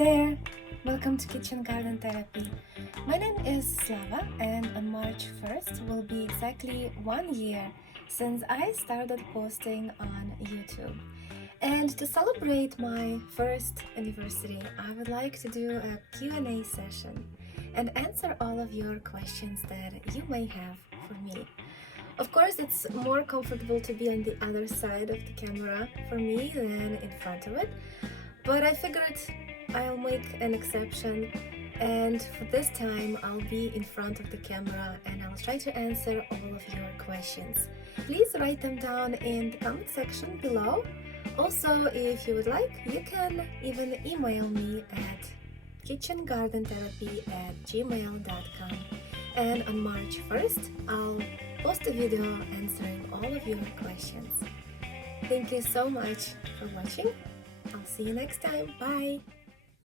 there! Welcome to Kitchen Garden Therapy. My name is Slava, and on March 1st will be exactly 1 year since I started posting on YouTube. And to celebrate my first anniversary, I would like to do a Q&A session and answer all of your questions that you may have for me. Of course, it's more comfortable to be on the other side of the camera for me than in front of it, but I figured I'll make an exception, and for this time I'll be in front of the camera and I'll try to answer all of your questions. Please write them down in the comment section below. Also, if you would like, you can even email me at kitchengardentherapy@gmail.com, and on March 1st I'll post a video answering all of your questions. Thank you so much for watching. I'll see you next time. Bye!